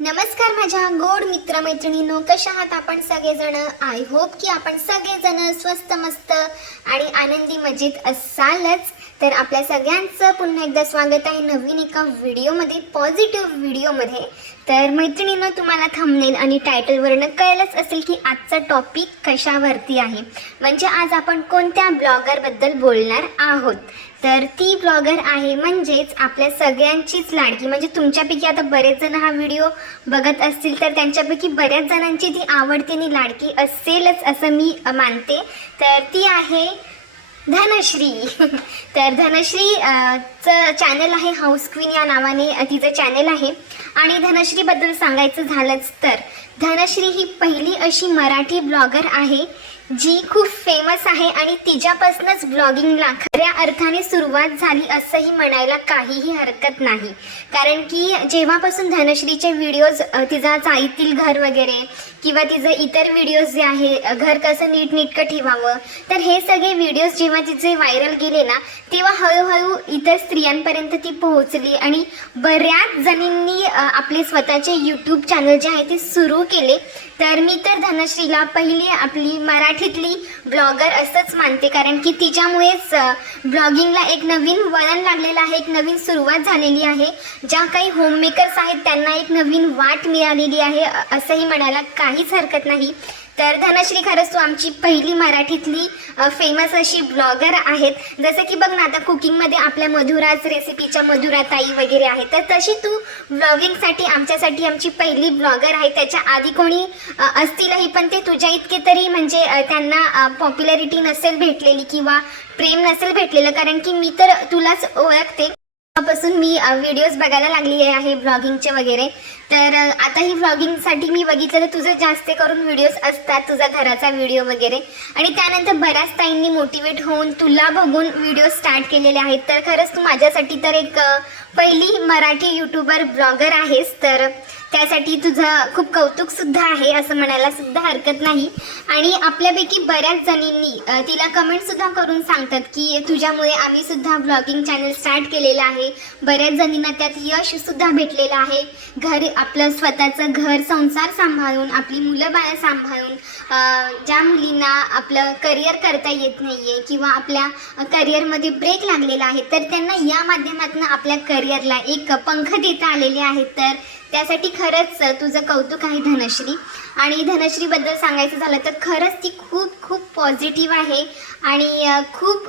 नमस्कार माझ्या गोड मित्रमैत्रिणींनो, कशा आहात आपण सगळेजण। आय होप की आपण सगळेजण स्वस्त मस्त आणि आनंदी मजेत असालच। तर आपल्या सगळ्यांचं पुन्हा एकदा स्वागत आहे नवीन एका व्हिडिओमध्ये, पॉझिटिव्ह व्हिडिओमध्ये। तर मैत्रिणींनो, तुम्हाला थंबनेल आणि टायटलवरून कळलंच असेल की आजचा टॉपिक कशावरती आहे, म्हणजे आज आपण कोणत्या ब्लॉगरबद्दल बोलणार आहोत। तर ती ब्लॉगर आहे म्हणजेच आपल्या सगळ्यांचीच लाडकी, म्हणजे तुमच्यापैकी आता बरेच जण हा व्हिडिओ बघत असतील तर त्यांच्यापैकी बऱ्याच जणांची ती आवडती आणि लाडकी असेलच असं मी मानते। तर ती आहे धनश्री। तर धनश्री चं चॅनल आहे हाऊस क्वीन या नावाने तिचं चॅनल आहे। आणि धनश्रीबद्दल सांगायचं झालंच तर धनश्री ही पहिली अशी मराठी ब्लॉगर आहे जी खूप फेमस आहे आणि तिच्यापासूनच ब्लॉगिंगला खऱ्या अर्थाने सुरुवात झाली असंही म्हणायला काहीही हरकत नाही। कारण की जेव्हापासून धनश्रीचे व्हिडिओज, तिचा चाळीतील घर वगैरे किंवा तिचे इतर व्हिडिओज जे आहे, घर कसं नीटनेटकं ठेवावं, तर हे सगळे व्हिडिओज जेव्हा तिचे व्हायरल गेले ना, तेव्हा हळूहळू इतर स्त्रियांपर्यंत ती पोहोचली आणि बऱ्याच जणींनी आपले स्वतःचे यूट्यूब चॅनल जे आहे ते सुरू केले। तर मी तर धनश्रीला पहिली आपली मराठीतली ब्लॉगर असंच मानते, कारण की तिच्यामुळेच ब्लॉगिंगला एक नवीन वळण लागलेलं आहे, एक नवीन सुरुवात झालेली आहे। ज्या काही होममेकर्स आहेत त्यांना एक नवीन वाट मिळालेली आहे असंही म्हणायला काहीच हरकत नाही। तर धनश्री खरंच तू आमची पहिली मराठीतली फेमस अशी ब्लॉगर आहेत। जसं की बघ ना, आता कुकिंगमध्ये आपल्या मधुराज रेसिपीच्या मधुराताई वगैरे आहेत, तर तशी तू ब्लॉगिंगसाठी आमच्यासाठी आमची पहिली ब्लॉगर आहे। त्याच्या आधी कोणी असतीलही पण ते तुझ्या इतके तरी म्हणजे त्यांना पॉप्युलॅरिटी नसेल भेटलेली किंवा प्रेम नसेल भेटलेलं, कारण की मी तर तुलाच ओळखते पासून मी व्हिडिओज बघायला लागली आहे ब्लॉगिंगचे वगैरे। तर आता ही ब्लॉगिंगसाठी मी बघितलं तर तुझं जास्त करून व्हिडिओज असतात, तुझा घराचा व्हिडिओ वगैरे, आणि त्यानंतर बऱ्याच ताईंनी मोटिवेट होऊन तुला बघून व्हिडिओ स्टार्ट केलेले आहेत। तर खरंच तू माझ्यासाठी तर एक पहिली मराठी यूट्यूबर ब्लॉगर आहेस, तर त्यासाठी तुझं खूप कौतुकसुद्धा आहे असं म्हणायला सुद्धा हरकत नाही। आणि आपल्यापैकी बऱ्याच जणींनी तिला कमेंटसुद्धा करून सांगतात की तुझ्यामुळे आम्ही सुद्धा ब्लॉगिंग चॅनल स्टार्ट केलेलं आहे। बऱ्याच जणींना त्यात यशसुद्धा भेटलेलं आहे। घर आपलं स्वतःचं घर संसार सांभाळून, आपली मुलं बाळं सांभाळून, ज्या मुलींना आपलं करिअर करता येत नाही आहे किंवा आपल्या करिअरमध्ये ब्रेक लागलेला आहे, तर त्यांना या माध्यमातून आपल्या करिअरला एक पंख देता आलेले आहेत। तर त्यासाठी खरंच तुझं कौतुक आहे धनश्री। आणि धनश्रीबद्दल सांगायचं झालं तर खरंच ती खूप खूप पॉझिटिव्ह आहे आणि खूप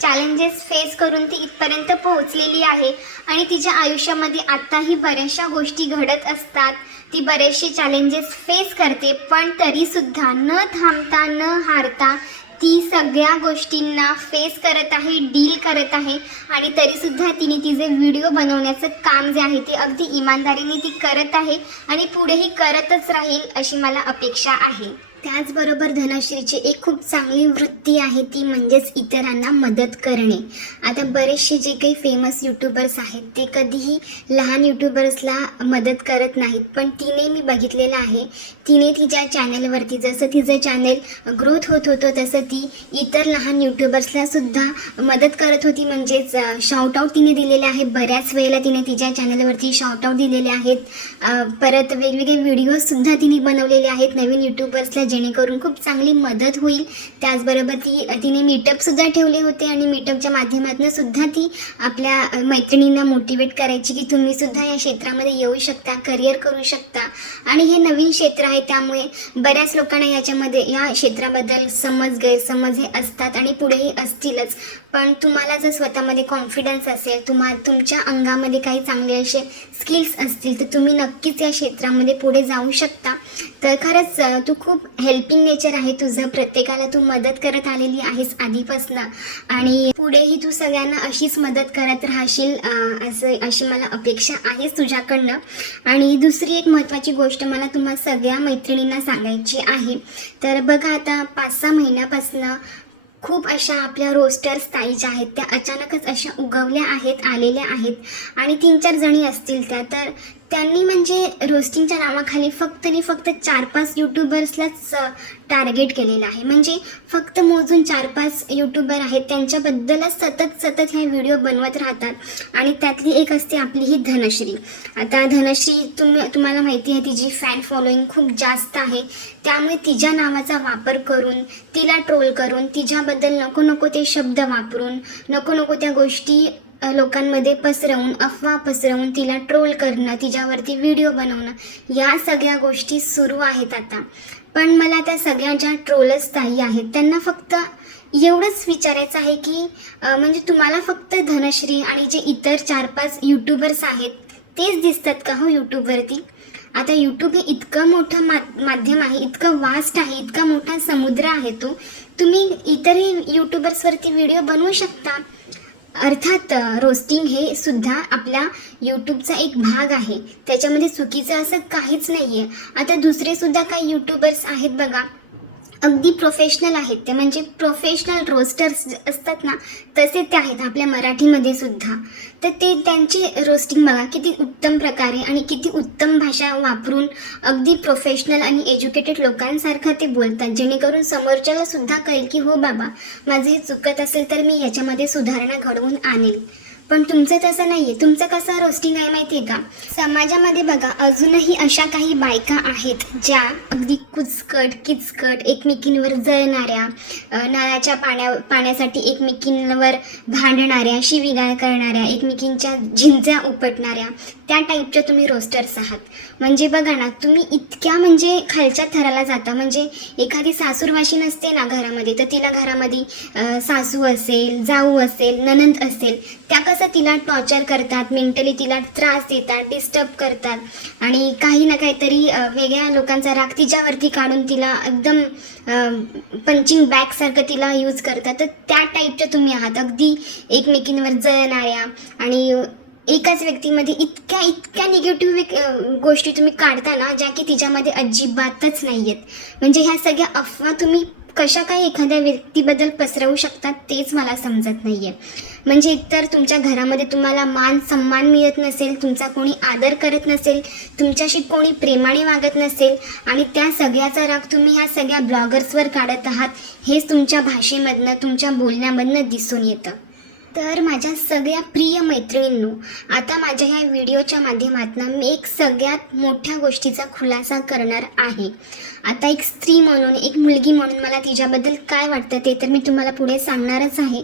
चॅलेंजेस फेस करून ती इथपर्यंत पोहोचलेली आहे। आणि तिच्या आयुष्यामध्ये आत्ताही बऱ्याचशा गोष्टी घडत असतात, ती बरेचसे चॅलेंजेस फेस करते, पण तरीसुद्धा न थांबता न हारता ती सगळ्या गोष्टींना फेस करत आहे, डील करत आहे। आणि तरीसुद्धा तिने तिचे व्हिडिओ बनवण्याचं काम जे आहे ते अगदी इमानदारीने ती करत आहे आणि पुढेही करतच राहील अशी मला अपेक्षा आहे। त्याचबरोबर धनश्रीची एक खूप चांगली वृत्ती आहे, ती म्हणजेच इतरांना मदत करणे। आता बरेचसे जे काही फेमस यूट्यूबर्स आहेत ते कधीही लहान यूट्यूबर्सला मदत करत नाहीत, पण तिने मी बघितलेलं आहे, तिने तिच्या चॅनलवरती जसं तिचं चॅनल ग्रोथ होत होतं तसं ती इतर लहान यूट्यूबर्सला सुद्धा मदत करत होती। म्हणजेच शॉर्टआउट तिने दिलेले आहे, बऱ्याच वेळेला तिने तिच्या चॅनलवरती शॉर्टआउट दिलेले आहेत। परत वेगवेगळे व्हिडिओजसुद्धा तिने बनवलेले आहेत नवीन यूट्यूबर्सला, जेणेकरून खूप चांगली मदत होईल। त्याचबरोबर तिने मीटअपसुद्धा ठेवले होते आणि मीटअपच्या माध्यमातून सुद्धा ती आपल्या मैत्रिणींना मोटिवेट करायची की तुम्ही सुद्धा या क्षेत्रामध्ये येऊ शकता, करिअर करू शकता। आणि हे नवीन क्षेत्र आहे, त्यामुळे बऱ्याच लोकांना याच्यामध्ये या क्षेत्राबद्दल गैरसमज हे असतात आणि पुढेही असतीलच, पण तुम्हाला जर स्वतःमध्ये कॉन्फिडन्स असेल, तुमच्या अंगामध्ये काही चांगले असे स्किल्स असतील तर तुम्ही नक्कीच या क्षेत्रामध्ये पुढे जाऊ शकता। तर खरंच तू खूप हेल्पिंग नेचर आहे तुझं, प्रत्येकाला तू मदत करत आलेली आहेस आधीपासून आणि पुढेही तू सगळ्यांना अशीच मदत करत राहशील अशी मला अपेक्षा आहेच तुझ्याकडनं। आणि दुसरी एक महत्त्वाची गोष्ट मला तुम्हा सगळ्या मैत्रिणींना सांगायची आहे। तर बघा, आता 5-6 महिन्यापासून खूप अशा आपल्या रोस्टर्स ताई ज्या आहेत त्या अचानकच अशा उगवल्या आहेत, आलेल्या आहेत आणि 3-4 जणी असतील त्या, तर त्यांनी म्हणजे रोस्टिंगच्या नावाखाली फक्त आणि फक्त 4-5 यूट्यूबर्सलाच टार्गेट केलेलं आहे. म्हणजे फक्त मोजून 4-5 यूट्यूबर आहेत, त्यांच्याबद्दलच सतत ह्या व्हिडिओ बनवत राहतात. आणि त्यातली एक असते आपली ही धनश्री. आता धनश्री तुम्हाला माहिती आहे तिची फॅन फॉलोईंग खूप जास्त आहे. त्यामुळे तिच्या नावाचा वापर करून, तिला ट्रोल करून, तिच्याबद्दल नको ते शब्द वापरून, नको त्या गोष्टी लोकांमध्ये पसरवून, अफवा पसरवून, तिला ट्रोल करणं, तिच्यावरती व्हिडिओ बनवणं, या सगळ्या गोष्टी सुरू आहेत आता. पण मला त्या सगळ्या ज्या ट्रोलर्स ताई आहेत त्यांना फक्त एवढंच विचारायचं आहे की म्हणजे तुम्हाला फक्त धनश्री आणि जे इतर 4-5 यूट्यूबर्स आहेत तेच दिसतात का हो यूट्यूबवरती? आता यूट्यूब हे इतकं मोठं माध्यम आहे, इतकं वास्ट आहे, इतका मोठा समुद्र आहे तो. तुम्ही इतरही यूट्यूबर्सवरती व्हिडिओ बनवू शकता. अर्थात रोस्टिंग हे सुद्धा आपल्या यूट्यूबचा एक भाग आहे, त्याच्यामध्ये चुकीचं असं काहीच नाही आहे. आता दुसरे सुद्धा काही यूट्यूबर्स आहेत बघा, अगदी प्रोफेशनल आहेत ते, म्हणजे प्रोफेशनल रोस्टर्स असतात ना तसे ते आहेत आपल्या मराठीमध्ये सुद्धा. तर ते त्यांचे रोस्टिंग बघा किती उत्तम प्रकारे आणि किती उत्तम भाषा वापरून अगदी प्रोफेशनल आणि एज्युकेटेड लोकांसारखं ते बोलतात, जेणेकरून समोरच्याला सुद्धा कळेल की हो बाबा माझं हे चुकत असेल तर मी याच्यामध्ये सुधारणा घडवून आणेल. पण तुमचं तसं नाही आहे. तुमचं कसं रोस्टिंग आहे माहिती आहे का? समाजामध्ये बघा अजूनही अशा काही बायका आहेत ज्या अगदी किचकट एकमेकींवर जळणाऱ्या, नळाच्या पाण्यासाठी एकमेकींवर भांडणाऱ्या, शिवीगाळ करणाऱ्या, एकमेकींच्या झिंज्या उपटणाऱ्या, त्या टाईपच्या तुम्ही रोस्टर्स आहात. म्हणजे बघा ना, तुम्ही इतक्या म्हणजे खालच्या थराला जाता. म्हणजे एखादी सासूरवाशी नसते ना घरामध्ये, तर तिला घरामध्ये सासू असेल, जाऊ असेल, नणंद असेल, त्या कसं तिला टॉर्चर करतात, मेंटली तिला त्रास देतात, डिस्टर्ब करतात आणि काही ना काहीतरी वेगळ्या लोकांचा राग तिच्यावरती काढून तिला एकदम पंचिंग बॅगसारखं तिला यूज करतात. तर त्या टाईपच्या तुम्ही आहात, अगदी एकमेकींवर जळणाऱ्या आणि एकाच व्यक्तीमध्ये इतक्या निगेटिव्ह गोष्टी तुम्ही काढता ना, ज्या की तिच्यामध्ये अजिबातच नाही आहेत. म्हणजे ह्या सगळ्या अफवा तुम्ही कशा काय एखाद्या व्यक्तीबद्दल पसरवू शकतात तेच मला समजत नाही आहे. म्हणजे एकतर तुमच्या घरामध्ये तुम्हाला मान सन्मान मिळत नसेल, तुमचा कोणी आदर करत नसेल, तुमच्याशी कोणी प्रेमाने वागत नसेल आणि त्या सगळ्याचा राग तुम्ही ह्या सगळ्या ब्लॉगर्सवर काढत आहात, हेच तुमच्या भाषेमधनं, तुमच्या बोलण्यामधनं दिसून येतं. तर माझ्या सगळ्या प्रिय मैत्रिणींनो, आता माझ्या ह्या व्हिडिओच्या माध्यमातून मी एक सगळ्यात मोठ्या गोष्टीचा खुलासा करणार आहे. आता एक स्त्री म्हणून, एक मुलगी म्हणून मला तिच्याबद्दल काय वाटतं ते तर मी तुम्हाला पुढे सांगणारच आहे.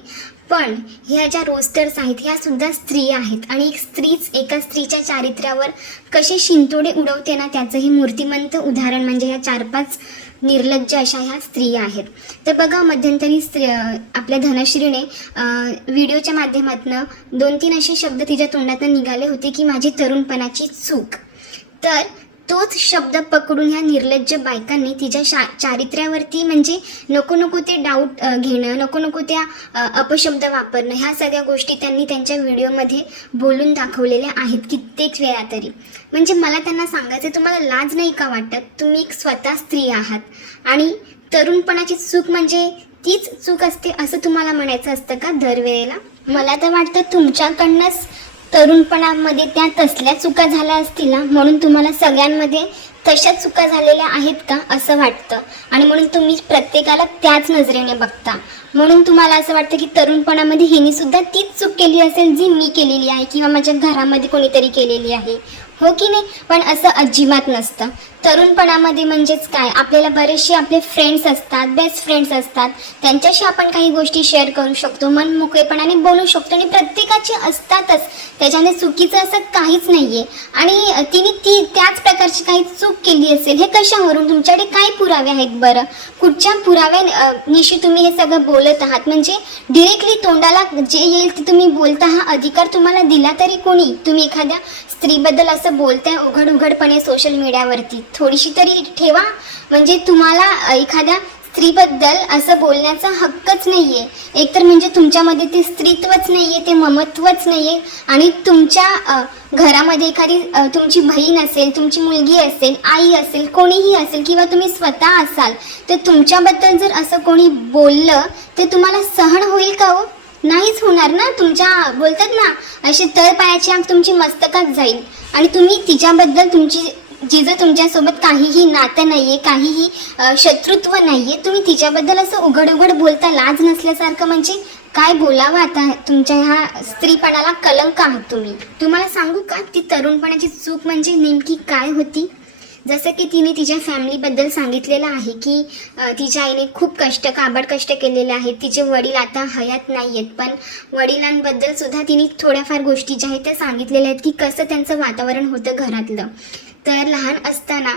पण ह्या ज्या रोस्टर्स आहेत ह्या सुद्धा स्त्री आहेत आणि एक स्त्रीच एका स्त्रीच्या चारित्र्यावर कसे शिंतोडे उडवते ना, त्याचं हे मूर्तिमंत उदाहरण म्हणजे ह्या 4-5 निर्लज्ज अशा ह्या स्त्रिया आहेत. तर बघा मध्यंतरी आपल्या धनश्रीने व्हिडिओच्या माध्यमातून 2-3 असे शब्द तिच्या तोंडातून निघाले होते की माझी तरुणपणाची चूक. तर तोच शब्द पकडून ह्या निर्लज्ज बायकांनी तिच्या चारित्र्यावरती म्हणजे नको ते डाऊट घेणं, नको त्या अपशब्द वापरणं, ह्या सगळ्या गोष्टी त्यांनी त्यांच्या व्हिडिओमध्ये बोलून दाखवलेल्या आहेत कित्येक वेळा तरी. म्हणजे मला त्यांना सांगायचं, तुम्हाला लाज नाही का वाटत? तुम्ही एक स्वतः स्त्री आहात आणि तरुणपणाची चूक म्हणजे तीच चूक असते असं तुम्हाला म्हणायचं असतं का दरवेळेला? मला तर वाटतं तुमच्याकडनंच तरुणपणामध्ये त्या तसल्या चुका झाल्या असतील ना, म्हणून तुम्हाला सगळ्यांमध्ये तशा चुका झालेल्या आहेत का असं वाटतं आणि म्हणून तुम्ही प्रत्येकाला त्याच नजरेने बघता. म्हणून तुम्हाला असं वाटतं की तरुणपणामध्ये हिने सुद्धा तीच चूक केली असेल जी मी केलेली आहे किंवा माझ्या घरामध्ये कोणीतरी केलेली आहे, हो की नाही? पण असं अजिबात नसतं. तरुणपणामध्ये म्हणजेच काय, आपल्याला बरेचसे आपले फ्रेंड्स असतात, बेस्ट फ्रेंड्स असतात, त्यांच्याशी आपण काही गोष्टी शेअर करू शकतो, मन मोकळेपणाने बोलू शकतो आणि प्रत्येकाची असतातच, त्याच्याने चुकीचं असं काहीच नाही आहे. आणि तिने त्याच प्रकारची काही चूक केली असेल, हे कशावरून? तुमच्याकडे काय पुरावे आहेत बरं? कुठच्या पुराव्यानिशी तुम्ही हे सगळं बोलत आहात? म्हणजे डिरेक्टली तोंडाला जे येईल ते तुम्ही बोलता, हा अधिकार तुम्हाला दिला तरी कोणी? तुम्ही एखाद्या स्त्रीबद्दल असं बोलताय उघडपणे सोशल मीडियावरती, थोडीशी तरी ठेवा. म्हणजे तुम्हाला एखाद्या स्त्रीबद्दल असं बोलण्याचा हक्कच नाही आहे. एकतर म्हणजे तुमच्यामध्ये ते स्त्रीत्वच नाही आहे, ते ममत्वच नाही आहे आणि तुमच्या घरामध्ये एखादी तुमची बहीण असेल, तुमची मुलगी असेल, आई असेल, कोणीही असेल किंवा तुम्ही स्वतः असाल, तर तुमच्याबद्दल जर असं कोणी बोललं तर तुम्हाला सहन होईल का हो? नाहीच होणार ना. तुमच्या बोलतात ना अशी तळपायाची आग तुमची मस्तकात जाईल आणि तुम्ही तिच्याबद्दल जिचं तुमच्यासोबत काहीही नातं नाहीये, काहीही शत्रुत्व नाहीये, तुम्ही तिच्याबद्दल असं उघड उघड बोलता लाज नसल्यासारखं. म्हणजे काय बोलावं आता. तुमच्या ह्या स्त्रीपणाला कलंक आहात तुम्ही. तुम्हाला सांगू का ती तरुणपणाची चूक म्हणजे नेमकी काय होती. जसं की तिने तिच्या फॅमिलीबद्दल सांगितलेलं आहे की तिच्या आईने खूप काबाड कष्ट केलेले आहेत. तिचे वडील आता हयात नाही आहेत, पण वडिलांबद्दल सुद्धा तिने थोड्याफार गोष्टी ज्या आहेत त्या सांगितलेल्या आहेत की कसं त्यांचं वातावरण होतं घरातलं. तर लहान असताना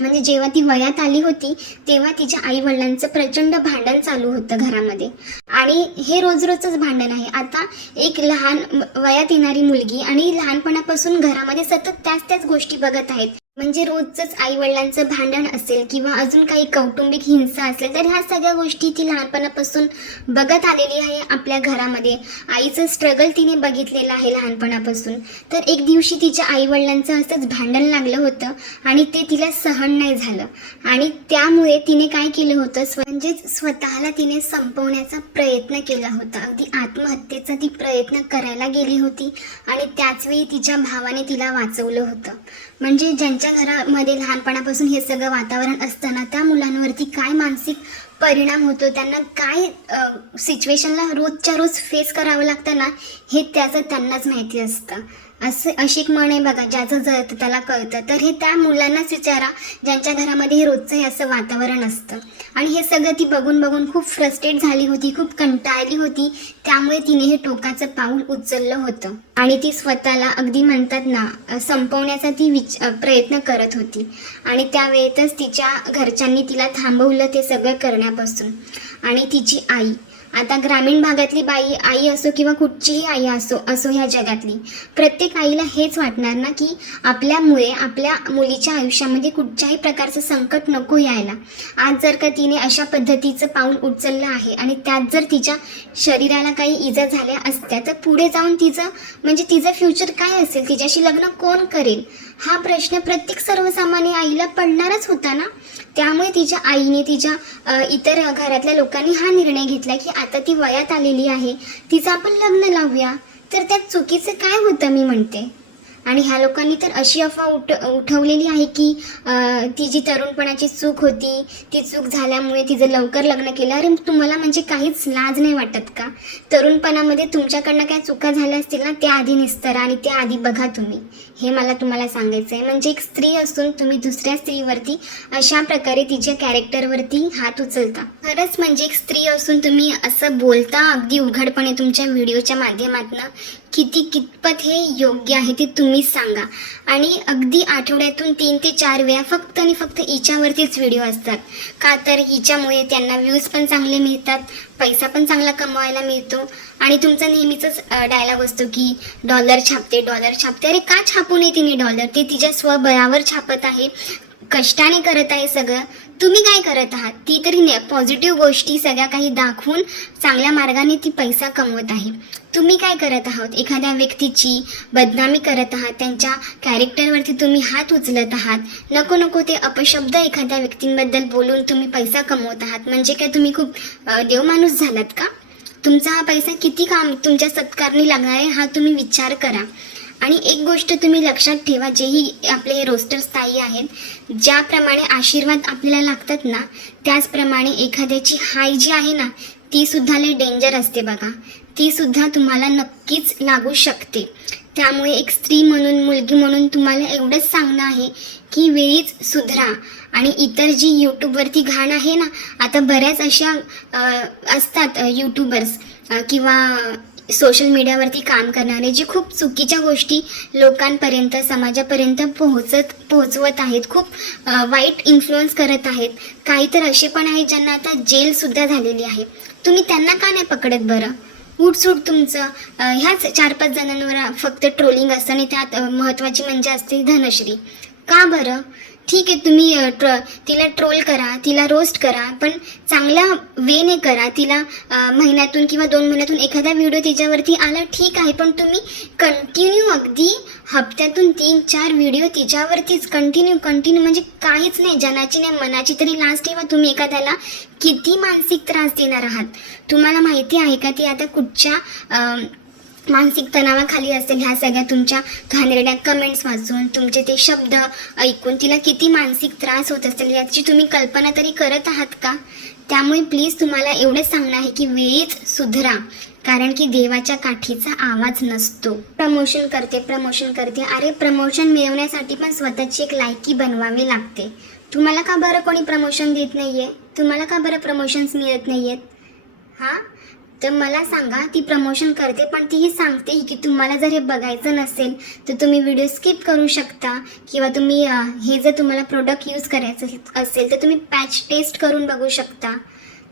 म्हणजे जेव्हा ती वयात आली होती तेव्हा तिच्या आई वडिलांचं प्रचंड भांडण चालू होतं घरामध्ये. आणि हे रोजच भांडण आहे. आता एक लहान वयात येणारी मुलगी आणि लहानपणापासून घरामध्ये सतत त्याच गोष्टी बघत आहेत. म्हणजे रोजच आई वडिलांचं भांडण असेल किंवा अजून काही कौटुंबिक हिंसा असेल तर ह्या सगळ्या गोष्टी ती लहानपणापासून बघत आलेली आहे आपल्या घरामध्ये. आईचं स्ट्रगल तिने बघितलेलं आहे लहानपणापासून. तर एक दिवशी तिच्या आई वडिलांचं असंच भांडण लागलं होतं आणि ते तिला सहन नाही झालं आणि त्यामुळे तिने काय केलं होतं म्हणजेच स्वतःला तिने संपवण्याचा प्रयत्न केला होता. अगदी आत्महत्येचा ती प्रयत्न करायला गेली होती आणि त्याचवेळी तिच्या भावाने तिला वाचवलं होतं. म्हणजे ज्यांच्या घरामध्ये लहानपणापासून हे सगळं वातावरण असताना त्या मुलांवरती काय मानसिक परिणाम होतो, त्यांना काय सिच्युएशनला रोजच्या रोज फेस करावं लागतं ना, हे त्याचं त्यांनाच माहिती असतं. अशी एक म्हण आहे बघा, ज्याचं जळतं त्याला कळतं. तर हे त्या मुलांनाच विचारा ज्यांच्या घरामध्ये हे रोजचं हे असं वातावरण असतं. आणि हे सगळं ती बघून खूप फ्रस्ट्रेट झाली होती, खूप कंटाळली होती. त्यामुळे तिने हे टोकाचं पाऊल उचललं होतं आणि ती स्वतःला अगदी म्हणतात ना संपवण्याचा ती प्रयत्न करत होती. आणि त्यावेळेतच तिच्या घरच्यांनी तिला थांबवलं ते सगळं करण्यापासून. आणि तिची आई, आता ग्रामीण भागातली आई असो किंवा कुठचीही आई असो ह्या जगातली, प्रत्येक आईला हेच वाटणार ना की आपल्यामुळे आपल्या मुलीच्या आयुष्यामध्ये कुठच्याही प्रकारचं संकट नको यायला. आज जर का तिने अशा पद्धतीचं पाऊल उचललं आहे आणि त्यात जर तिच्या शरीराला काही इजा झाल्या असत्या तर पुढे जाऊन तिचं फ्युचर काय असेल, तिच्याशी लग्न कोण करेल, हा प्रश्न प्रत्येक सर्वसामान्य आईला पडणारच होता ना. त्यामुळे तिच्या आईने तिच्या इतर घरातल्या लोकांनी हा निर्णय घेतला की आता ती वयात आलेली आहे, तिचं आपण लग्न लावूया. तर त्यात चुकीचं काय होतं मी म्हणते. आणि ह्या लोकांनी तर अशी अफवा उठवलेली आहे की ती जी तरुणपणाची चूक होती, ती चूक झाल्यामुळे तिचं लवकर लग्न केलं. अरे तुम्हाला म्हणजे काहीच लाज नाही वाटत का? तरुणपणामध्ये तुमच्याकडनं काय चुका झाल्या असतील ना, त्या आधी निस्तरा आणि त्या आधी बघा तुम्ही. हे मला तुम्हाला सांगायचं आहे. म्हणजे एक स्त्री असून तुम्ही दुसऱ्या स्त्रीवरती अशा प्रकारे तिच्या कॅरेक्टरवरती हात उचलता. खरंच म्हणजे एक स्त्री असून तुम्ही असं बोलता अगदी उघडपणे तुमच्या व्हिडिओच्या माध्यमातून, कितपत हे योग्य आहे ते तुम्हीच सांगा. आणि अगदी आठवड्यातून 3 ते 4 वेळा फक्त आणि फक्त हिच्यावरतीच व्हिडिओ असतात का, तर हिच्यामुळे त्यांना व्ह्यूज पण चांगले मिळतात, पैसा पण चांगला कमवायला मिळतो. आणि तुमचा नेहमीच डायलॉग असतो की डॉलर छापते. अरे का छापू नये तिने डॉलर? ते तिच्या स्वबळावर छापत आहे, कष्टाने करत आहे सगळं. तुम्ही काय करत आहात? ती तरी पॉझिटिव्ह गोष्टी सगळ्या काही दाखवून चांगल्या मार्गाने ती पैसा कमवत आहे. तुम्ही काय करत आहात? एखाद्या व्यक्तीची बदनामी करत आहात, त्यांच्या कॅरेक्टरवरती तुम्ही हात उचलत आहात. नको ते अपशब्द एखाद्या व्यक्तींबद्दल बोलून तुम्ही पैसा कमवत आहात. म्हणजे काय तुम्ही खूप देवमाणूस झालात का? तुमचा हा पैसा किती तुमच्या सत्कारणी लागणार आहे हा तुम्ही विचार करा. आणि एक गोष्ट तुम्ही लक्षात ठेवा, जेही आपले हे रोस्टर्स ताई आहेत, ज्याप्रमाणे आशीर्वाद आपल्याला लागतात ना, त्याचप्रमाणे एखाद्याची हाय जी आहे ना, ती सुद्धा लय डेंजर असते बघा. ती सुद्धा तुम्हाला नक्कीच लागू शकते. त्यामुळे एक स्त्री म्हणून, मुलगी म्हणून तुम्हाला एवढंच सांगणं आहे की वेळीच सुधरा. आणि इतर जी यूट्यूबवरती घाण आहे ना, आता बऱ्याच अशा असतात यूट्यूबर्स किंवा सोशल मीडियावरती काम करणारे, जे खूप चुकीच्या गोष्टी लोकांपर्यंत, समाजापर्यंत पोहोचवत आहेत, खूप वाईट इन्फ्लुअन्स करत आहेत. काही तर असे पण आहेत ज्यांना आता जेलसुद्धा झालेली आहे. तुम्ही त्यांना का नाही पकडत बरं? उठसूट तुमचं ह्याच 4-5 जणांवर फक्त ट्रोलिंग असतं आणि त्यात महत्त्वाची म्हणजे असते धनश्री. का बरं? ठीक आहे, तुम्ही तिला ट्रोल करा, तिला रोस्ट करा, पण चांगल्या वेने करा. तिला महिन्यातून किंवा 2 महिन्यातून एखादा व्हिडिओ तिच्यावरती आला, ठीक आहे, पण तुम्ही कंटिन्यू अगदी हप्त्यातून 3-4 व्हिडिओ तिच्यावरतीच कंटिन्यू म्हणजे काहीच नाही, जनाची नाही मनाची तरी लाज ठेवा. तुम्ही एखाद्याला किती मानसिक त्रास देणार आहात? तुम्हाला माहिती आहे का ती आता कुठच्या मानसिक तणावाखाली असेल? ह्या सगळ्या तुमच्या घाणेरड्या कमेंट्स वाचून, तुमचे ते शब्द ऐकून तिला किती मानसिक त्रास होत असेल याची तुम्ही कल्पना तरी करत आहात का? त्यामुळे प्लीज तुम्हाला एवढंच सांगणं आहे की वेळीच सुधरा, कारण की देवाच्या काठीचा आवाज नसतो. प्रमोशन करते. अरे प्रमोशन मिळवण्यासाठी पण स्वतःची एक लायकी बनवावी लागते. तुम्हाला का बरं कोणी प्रमोशन देत नाही आहे? तुम्हाला का बरं प्रमोशन्स मिळत नाही आहेत? हां, तर मला सांगा, ती प्रमोशन करते पण तीही सांगते की तुम्हाला जर हे बघायचं नसेल तर तुम्ही व्हिडिओ स्किप करू शकता, किंवा तुम्ही हे जर तुम्हाला प्रोडक्ट यूज करायचं असेल तर तुम्ही पॅच टेस्ट करून बघू शकता.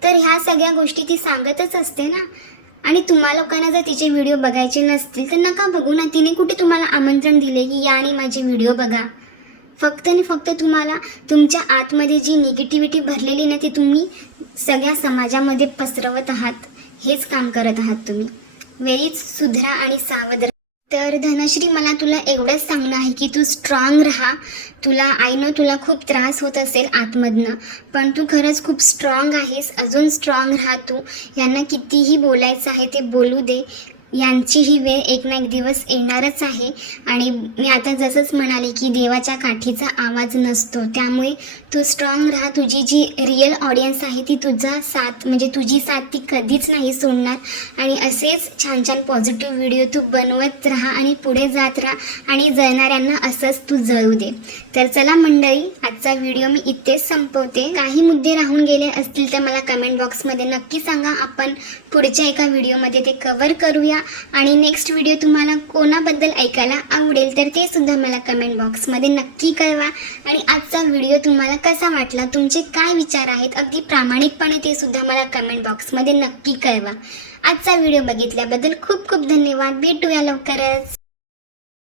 तर ह्या सगळ्या गोष्टी ती सांगतच असते ना. आणि तुम्हा लोकांना जर तिचे व्हिडिओ बघायचे नसतील तर नका बघू ना. तिने कुठे तुम्हाला आमंत्रण दिले की या आणि माझे व्हिडिओ बघा? फक्त आणि फक्त तुम्हाला तुमच्या आतमध्ये जी निगेटिव्हिटी भरलेली ना ती तुम्ही सगळ्या समाजामध्ये पसरवत आहात. हेच काम करत आहात तुम्ही. वेळीच सुधरा आणि सावध राहा. तर धनश्री, मला तुला एवढंच सांगणं आहे की तू स्ट्रॉंग राहा. तुला आय नो तुला खूप त्रास होत असेल आतमधनं, पण तू खरंच खूप स्ट्रॉंग आहेस. अजून स्ट्रॉंग राहा तू. यांना कितीही बोलायचं आहे ते बोलू दे. यांची ही वेळ एक ना एक दिवस येणारच आहे. आणि मी आता जसंच म्हणाले की देवाच्या काठीचा आवाज नसतो, त्यामुळे तू स्ट्रॉंग राहा. तुझी जी रिअल ऑडियन्स आहे ती तुझी साथ ती कधीच नाही सोडणार. आणि असेच छान छान पॉझिटिव्ह व्हिडिओ तू बनवत राहा आणि पुढे जात राहा आणि जळणाऱ्यांना असंच तू जळू दे. तर चला मंडळी, आजचा व्हिडिओ मी इथेच संपवते. काही मुद्दे राहून गेले असतील तर मला कमेंट बॉक्समध्ये नक्की सांगा. आपण पुढच्या एका व्हिडिओमध्ये ते कव्हर करूया. आणि नेक्स्ट व्हिडिओ तुम्हाला कोणाबद्दल ऐकायला आवडेल तर ते सुद्धा मला कमेंट बॉक्समध्ये नक्की कळवा. आणि आजचा व्हिडिओ तुम्हाला कसा वाटला, तुमचे काय विचार आहेत, अगदी प्रामाणिकपणे ते सुद्धा मला कमेंट बॉक्समध्ये नक्की कळवा. आजचा व्हिडिओ बघितल्याबद्दल खूप खूप धन्यवाद. भेटूया लवकरच.